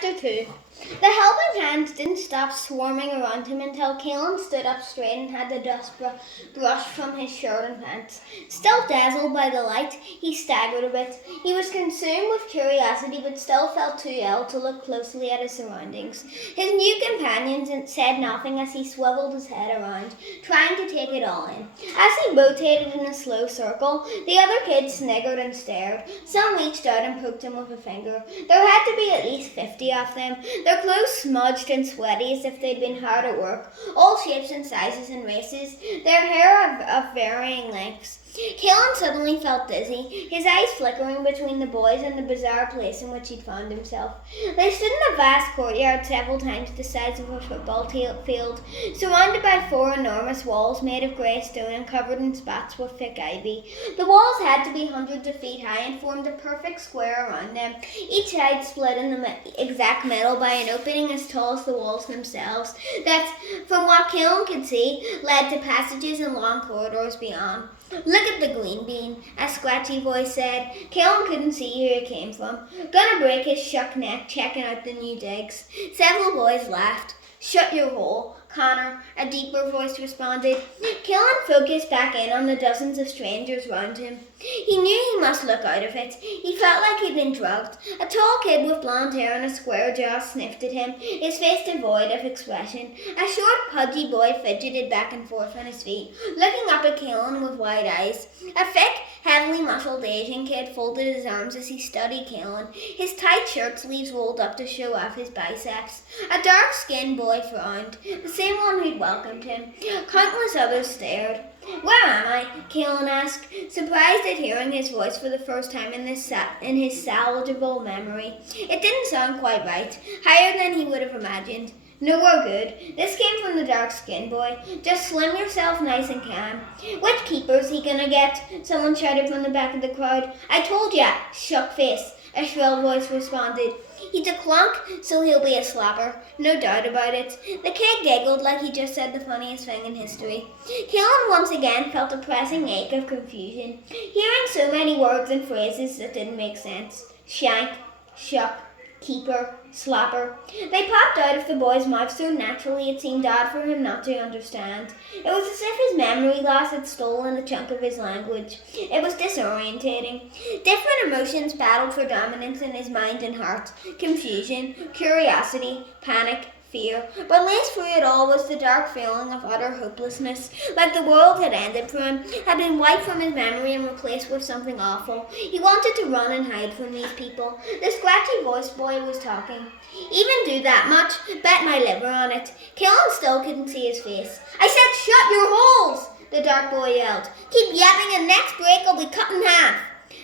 Chapter 2. The helping hands didn't stop swarming around him until Caelan stood up straight and had the dust brushed from his shirt and pants. Still dazzled by the light, he staggered a bit. He was consumed with curiosity but still felt too ill to look closely at his surroundings. His new companion said nothing as he swiveled his head around, trying to take it all in. As he rotated in a slow circle, the other kids sniggered and stared. Some reached out and poked him with a finger. There had to be at least 50 of them. Their clothes smudged and sweaty as if they'd been hard at work, all shapes and sizes and races, their hair of varying lengths. Caelan suddenly felt dizzy, his eyes flickering between the boys and the bizarre place in which he'd found himself. They stood in a vast courtyard several times the size of a football field, surrounded by 4 enormous walls made of grey stone and covered in spots with thick ivy. The walls had to be hundreds of feet high and formed a perfect square around them, each side split in the exact middle by an opening as tall as the walls themselves, that, from what Caelan could see, led to passages and long corridors beyond. "Look at the green bean," a scratchy voice said. Caelan couldn't see who it came from. "Gonna break his shuck neck checking out the new digs." Several boys laughed. "Shut your hole, Connor," a deeper voice responded. Caelan focused back in on the dozens of strangers round him. He knew he must look out of it. He felt like he'd been drugged. A tall kid with blonde hair and a square jaw sniffed at him, his face devoid of expression. A short, pudgy boy fidgeted back and forth on his feet, looking up at Caelan with wide eyes. A thick, heavily muscled Asian kid folded his arms as he studied Caelan, his tight shirt sleeves rolled up to show off his biceps. A dark-skinned boy frowned, the same one who'd welcomed him. Countless others stared. "Where am I?" Caelan asked, surprised at hearing his voice for the first time in his salvageable memory. It didn't sound quite right, higher than he would have imagined. "Nowhere good." This came from the dark-skinned boy. "Just slim yourself nice and calm." "Which keeper's he gonna get?" someone shouted from the back of the crowd. "I told ya, shuckface," a shrill voice responded. "He's a clunk, so he'll be a slapper. No doubt about it." The kid giggled like he just said the funniest thing in history. Caelan once again felt a pressing ache of confusion, hearing so many words and phrases that didn't make sense. Shank, shuck, keeper, slapper. They popped out of the boy's mouth so naturally it seemed odd for him not to understand. It was as if his memory loss had stolen a chunk of his language. It was disorientating. Different emotions battled for dominance in his mind and heart. Confusion, curiosity, panic, fear, but laced through it all was the dark feeling of utter hopelessness, like the world had ended for him, had been wiped from his memory and replaced with something awful. He wanted to run and hide from these people. The scratchy-voiced boy was talking. "Even do that much? Bet my liver on it." Caelan still couldn't see his face. "I said shut your holes!" the dark boy yelled. "Keep yapping and next break I'll be cut in half."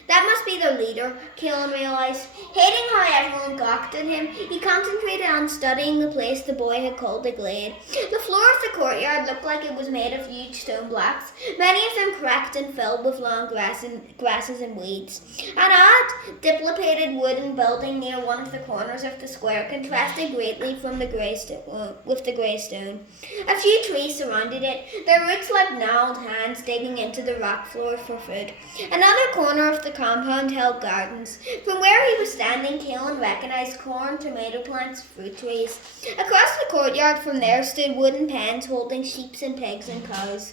That must be their leader, Caelan realized. Hating how everyone gawked at him, he concentrated on studying the place the boy had called the glade. The floor of the courtyard looked like it was made of huge stone blocks, many of them cracked and filled with long grasses and weeds. An odd, dilapidated wooden building near one of the corners of the square contrasted greatly with the grey stone. A few trees surrounded it, their roots like gnarled hands digging into the rock floor for food. Another corner of the compound held gardens. From where he was standing, Caelan recognized corn, tomato plants, fruit trees. Across the courtyard from there stood wooden pens holding sheep and pigs and cows.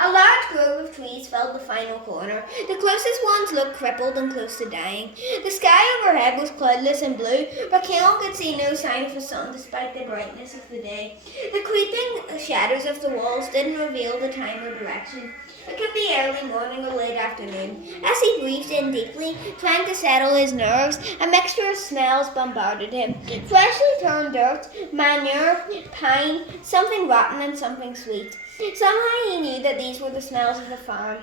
A large grove of trees filled the final corner. The closest ones looked crippled and close to dying. The sky overhead was cloudless and blue, but Caelan could see no sign of a sun despite the brightness of the day. The creeping shadows of the walls didn't reveal the time or direction. It could be early morning or late afternoon. As he breathed in deeply, trying to settle his nerves, a mixture of smells bombarded him. Freshly turned dirt, manure, pine, something rotten and something sweet. Somehow he knew that these were the smells of the farm.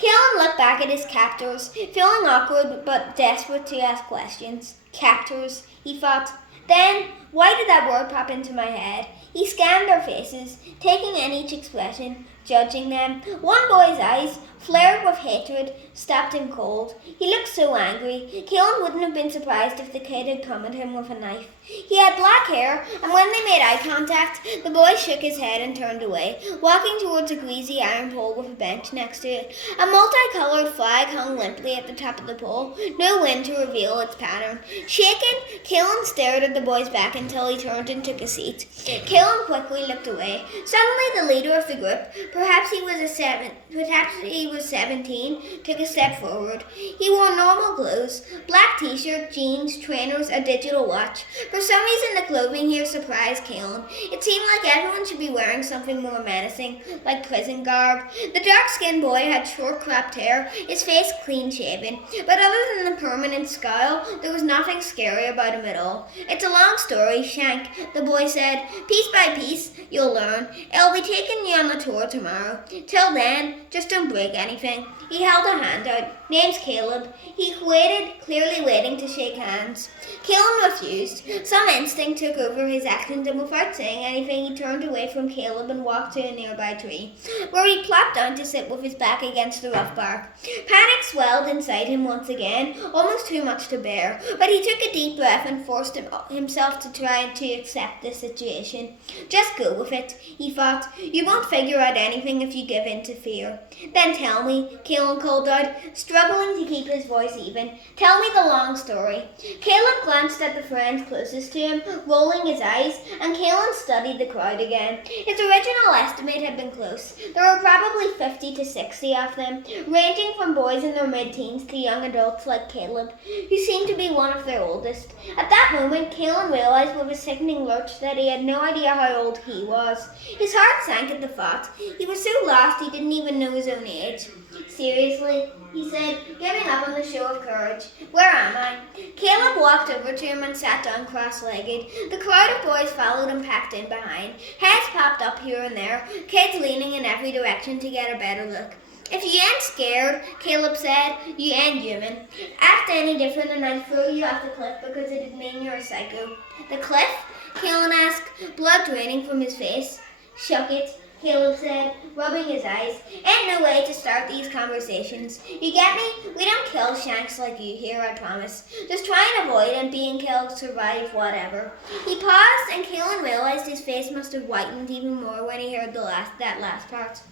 Caelan looked back at his captors, feeling awkward but desperate to ask questions. Captors, he thought. Then, why did that word pop into my head? He scanned their faces, taking in each expression, judging them. One boy's eyes, flared with hatred, stopped him cold. He looked so angry. Caleb wouldn't have been surprised if the kid had come at him with a knife. He had black hair, and when they made eye contact, the boy shook his head and turned away, walking towards a greasy iron pole with a bench next to it. A multicoloured flag hung limply at the top of the pole, no wind to reveal its pattern. Shaken, Caleb stared at the boy's back until he turned and took a seat. Caleb quickly looked away. Suddenly, the leader of the group, perhaps he was 17, took a step forward. He wore normal clothes, black t-shirt, jeans, trainers, a digital watch. For some reason, the clothing here surprised Caleb. It seemed like everyone should be wearing something more menacing, like prison garb. The dark-skinned boy had short cropped hair, his face clean-shaven, but other than the permanent scowl, there was nothing scary about him at all. It's a long story, Shank, the boy said. Piece by piece, you'll learn. I'll be taking you on the tour tomorrow. Till then, just don't break anything. He held a hand out. Name's Caleb. He waited, clearly waiting to shake hands. Caleb refused. Some instinct took over his actions, and without saying anything, he turned away from Caleb and walked to a nearby tree, where he plopped down to sit with his back against the rough bark. Panic swelled inside him once again, almost too much to bear, but he took a deep breath and forced himself to try to accept the situation. Just go with it, he thought. You won't figure out anything if you give in to fear. Then tell me, Caleb called out, struggling to keep his voice even. Tell me the long story. Caleb glanced at the friends closest to him, rolling his eyes, and Caleb studied the crowd again. His original estimate had been close. There were probably 50 to 60 of them, ranging from boys in their mid-teens to young adults like Caleb, who seemed to be one of their oldest. At that moment, Caleb realised with a sickening lurch that he had no idea how old he was. His heart sank at the thought. He was so lost he didn't even know his own age. Seriously, he said, giving up on the show of courage. Where am I? Caleb walked over to him and sat down cross-legged. The crowd of boys followed and packed in behind. Heads popped up here and there, kids leaning in every direction to get a better look. If you ain't scared, Caleb said, you ain't human. Act any different and I'd throw you off the cliff because it'd mean you're a psycho. The cliff? Caleb asked, blood draining from his face. Shuck it, Caleb said, rubbing his eyes. Ain't no way to start these conversations. You get me? We don't kill shanks like you here, I promise. Just try and avoid and being killed, survive, whatever. He paused and Caleb realised his face must have whitened even more when he heard that last part.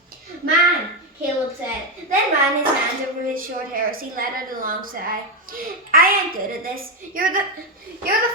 Man, Caleb said, then ran his hands over his short hair as he let out a long sigh. I ain't good at this. You're the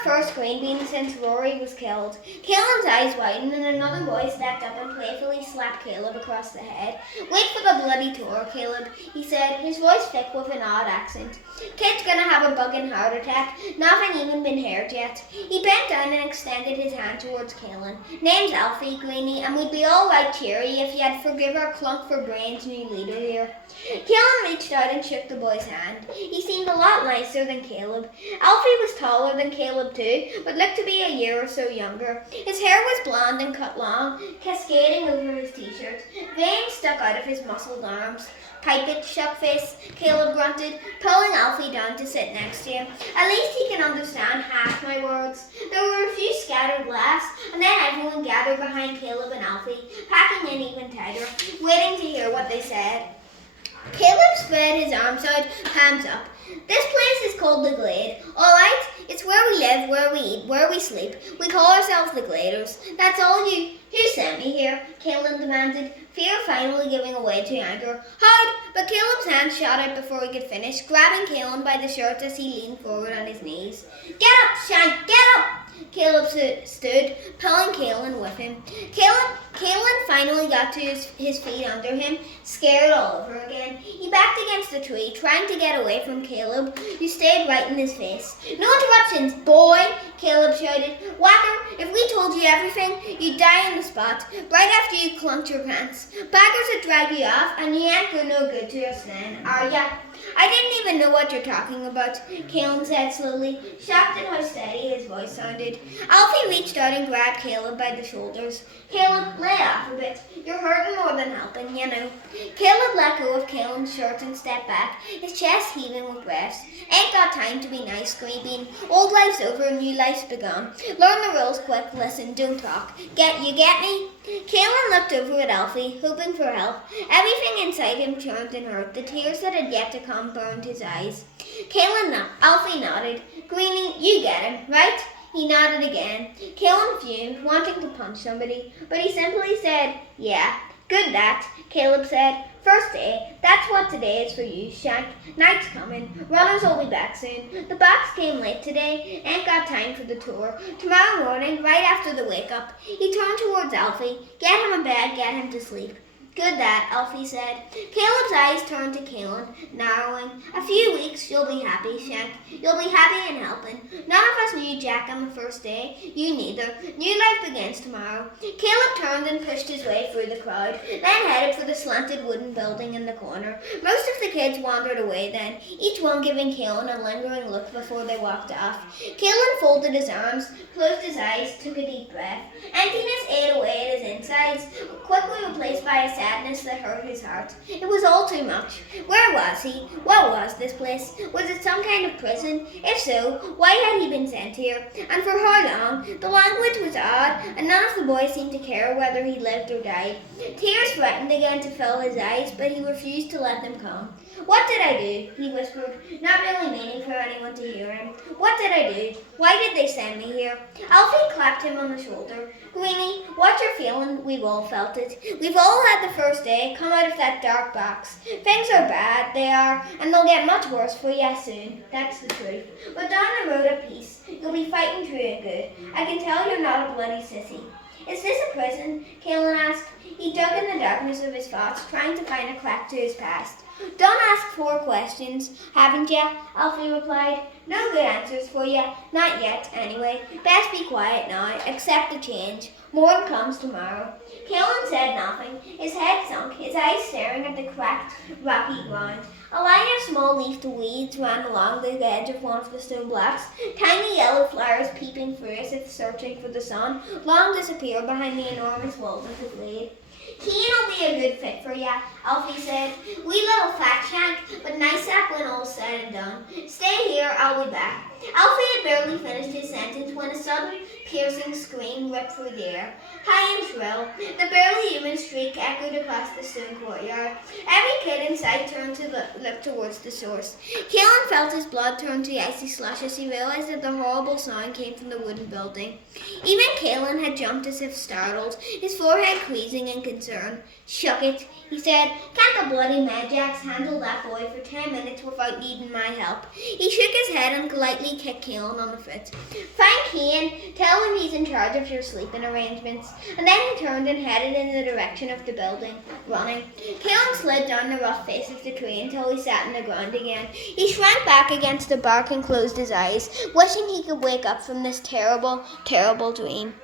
first green bean since Rory was killed. Caleb's eyes widened and another boy stepped up and playfully slapped Caleb across the head. Wait for the bloody tour, Caleb, he said, his voice thick with an odd accent. Kid's gonna have a bugging heart attack. Nothing even been heard yet. He bent down and extended his hand towards Caleb. Name's Alfie, Greenie, and we'd be all right cheery if you'd forgive our clunk for brains new leader here. Caleb reached out and shook the boy's hand. He seemed a lot nicer than Caleb. Alfie was taller than Caleb too, but looked to be a year or so younger. His hair was blonde and cut long, cascading over his t-shirt. Veins stuck out of his muscled arms. Pipe it, shuckface, Caleb grunted, pulling Alfie down to sit next to him. At least he can understand half my words. There were a few scattered laughs, and then everyone gathered behind Caleb and Alfie, packing in even tighter, waiting to hear what they said. Caleb spread his arms out, palms up. This place is called the Glade. All right, it's where we live, where we eat, where we sleep. We call ourselves the Gladers. That's all you. Who sent me here? Caleb demanded, fear finally giving away to anger. Hide! But Caleb's hand shot out before he could finish, grabbing Caleb by the shirt as he leaned forward on his knees. Get up, Shank, get up! Caleb stood, pulling Caleb with him. Caleb finally got to his feet under him, scared all over again. He backed against the tree, trying to get away from Caleb, who stayed right in his face. No interruptions, boy, Caleb shouted. Whacker, if we told you everything, you'd die on the spot, right after you clunked your pants. Baggers would drag you off, and you ain't no good to us then, are ya? I didn't even know what you're talking about, Caleb said slowly, shocked at how steady his voice sounded. Alfie reached out and grabbed Caleb by the shoulders. Caleb, lay off a bit. You're hurting more than helping, you know. Caleb let go of Caleb's shirt and stepped back, his chest heaving with breath. Ain't got time to be nice, Greenie. Old life's over, new life's begun. Learn the rules quick, listen, don't talk. You get me? Caelan looked over at Alfie, hoping for help. Everything inside him churned and hurt. The tears that had yet to come burned his eyes. Alfie nodded. Greenie, you get him, right? He nodded again. Caelan fumed, wanting to punch somebody, but he simply said, yeah. Good that, Caleb said. First day, that's what today is for you, Shank. Night's coming. Runners will be back soon. The box came late today. Ain't got time for the tour. Tomorrow morning, right after the wake-up. He turned towards Alfie. Get him in bed, get him to sleep. Good that, Alfie said. Caleb's eyes turned to Caelan, narrowing. A few weeks, you'll be happy, Shank. You'll be happy and helping. None of us knew Jack on the first day. You neither. New life begins tomorrow. Caleb turned and pushed his way through the crowd, then headed for the slanted wooden building in the corner. Most of the kids wandered away then, each one giving Caelan a lingering look before they walked off. Caelan folded his arms, closed his eyes, took a deep breath. Emptiness ate away at his insides, quickly replaced by a sadness that hurt his heart. It was all too much. Where was he? What was this place? Was it some kind of prison? If so, why had he been sent here? And for how long? The language was odd, and none of the boys seemed to care whether he lived or died. Tears threatened again to fill his eyes, but he refused to let them come. What did I do? He whispered, not really meaning for anyone to hear him. What did I do? Why did they send me here? Alfie clapped him on the shoulder. Greenie, what you're feeling, we've all felt it. We've all had the first day come out of that dark box. Things are bad, they are, and they'll get much worse for you soon. That's the truth. But down the road of peace, you'll be fighting through it good. I can tell you're not a bloody sissy. Is this a prison? Caelan asked. He dug in the darkness of his thoughts, trying to find a crack to his past. Don't ask 4 questions, haven't ya? Alfie replied. No good answers for ya. Not yet, anyway. Best be quiet now. Accept the change. More comes tomorrow. Caelan said nothing. His head sunk, his eyes staring at the cracked, rocky ground. A line of small-leafed weeds ran along the edge of one of the stone blocks. Tiny yellow flowers peeping through as if searching for the sun, long disappeared behind the enormous walls of the glade. He'll be a good fit for ya, Alfie said. Wee little fat Shank, but nice up when all's said and done. Stay here, I'll be back. Alfie had barely finished his sentence when a sudden, piercing scream ripped through the air. High and shrill, the barely human shriek echoed across the stone courtyard. Every kid in sight turned to look towards the source. Caelan felt his blood turn to icy slush as he realized that the horrible sound came from the wooden building. Even Caelan had jumped as if startled, his forehead creasing in concern. Shuck it, he said. Can't the bloody Medjacks handle that boy for 10 minutes without needing my help? He shook his head and politely kicked Caelan on the foot. Find Cian, tell him he's in charge of your sleeping arrangements. And then he turned and headed in the direction of the building, running. Caelan slid down the rough face of the tree until he sat in the ground again. He shrank back against the bark and closed his eyes, wishing he could wake up from this terrible, terrible dream.